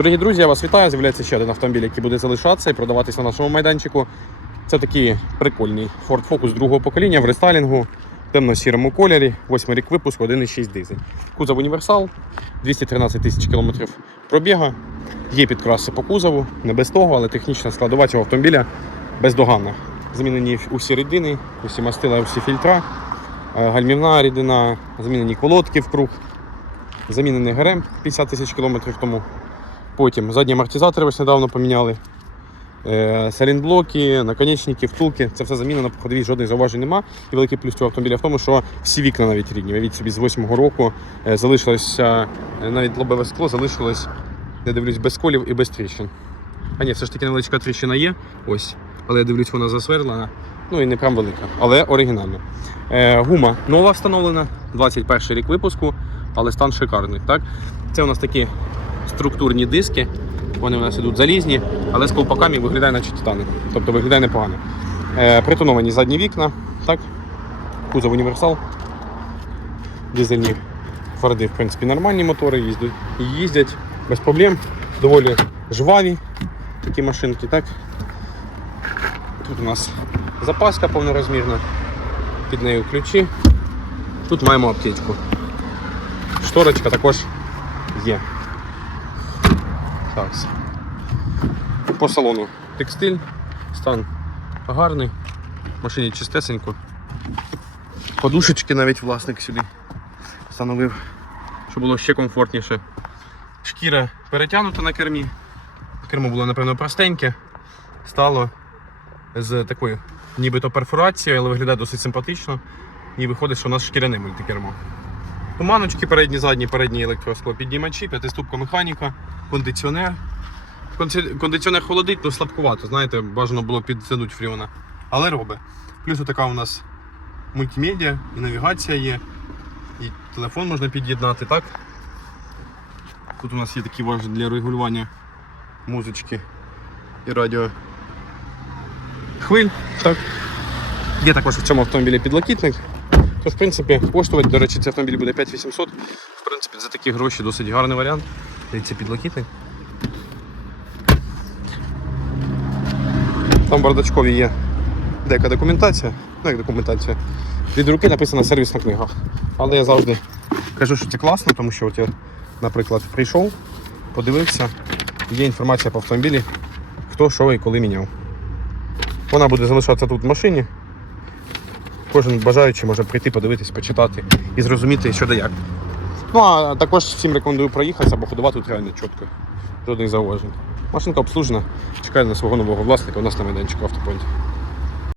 Дорогі друзі, я вас вітаю. З'являється ще один автомобіль, який буде залишатися і продаватися на нашому майданчику. Це такий прикольний Ford Focus другого покоління в рестайлінгу, темно-сірому кольорі, 8 рік випуску, 1,6 дизель. Кузов універсал, 213 тисяч кілометрів пробіга. Є підкраси по кузову, не без того, але технічна складова цього автомобіля бездоганна. Змінені усі рідини, усі мастила, усі фільтра, е, гальмівна рідина, змінені колодки в круг, замінений ГРМ 50 тисяч кілометрів тому. Потім задні амортизатори ось недавно поміняли. Е, Салінблоки, наконечники, втулки. Це все замінено по ходовій, жодних зауважень нема. І великий плюс цього автомобіля в тому, що всі вікна навіть рідні. Уявіть собі, з 8-го року е, залишилося е, навіть лобове скло, залишилось, я дивлюсь, без колів і без тріщин. А ні, все ж таки невеличка тріщина є. Ось. Але я дивлюсь, вона засверлена. Ну і не прям велика, але оригінальна. Гума нова встановлена, 21 рік випуску, але стан шикарний. Так? Це у нас такі структурні диски. Вони у нас ідуть залізні, але з ковпаками виглядає наче титани. Тобто виглядає непогано. Е, притоновані задні вікна, так? кузов універсал. Дизельні форди, в принципі, нормальні мотори, їздять, їздять без проблем. Доволі жваві такі машинки. так? Тут у нас запаска повнорозмірна, під нею ключі. Тут маємо аптечку. Шторочка також є. Так. По салону текстиль, стан гарний, машині чистесенько. Подушечки навіть власник сюди встановив, щоб було ще комфортніше. Шкіра перетягнута на кермі. Кермо було, напевно, простеньке. Стало з такою нібито перфорацією, але виглядає досить симпатично. І виходить, що у нас шкіряне мультикермо. Туманочки передні, задні, передні електросклопіднімачі, п'ятиступка механіка, кондиціонер. Кондиціонер холодить, ну слабкувато, знаєте, бажано було підсидуть фріона. Але робить. Плюс така у нас мультимедіа і навігація є. І телефон можна під'єднати, так? Тут у нас є такі важелі для регулювання музички і радіо. Хвиль, так. Є також в цьому автомобілі підлокітник. Тож, в принципі, коштувати, до речі, цей автомобіль буде 5800. В принципі, за такі гроші досить гарний варіант. Дивіться, підлокітник. Там в бардачкові є деяка документація. Ну, як документація. Від руки написана сервісна книга. Але я завжди кажу, що це класно, тому що от я, наприклад, прийшов, подивився, є інформація по автомобілі, хто, що і коли міняв. Вона буде залишатися тут в машині. Кожен бажаючий може прийти, подивитись, почитати і зрозуміти, що да як. Ну а також всім рекомендую проїхатися, бо ходова тут реально чітко. Жодних зауважень. Машинка обслужена, чекає на свого нового власника у нас на майданчику автопойнті.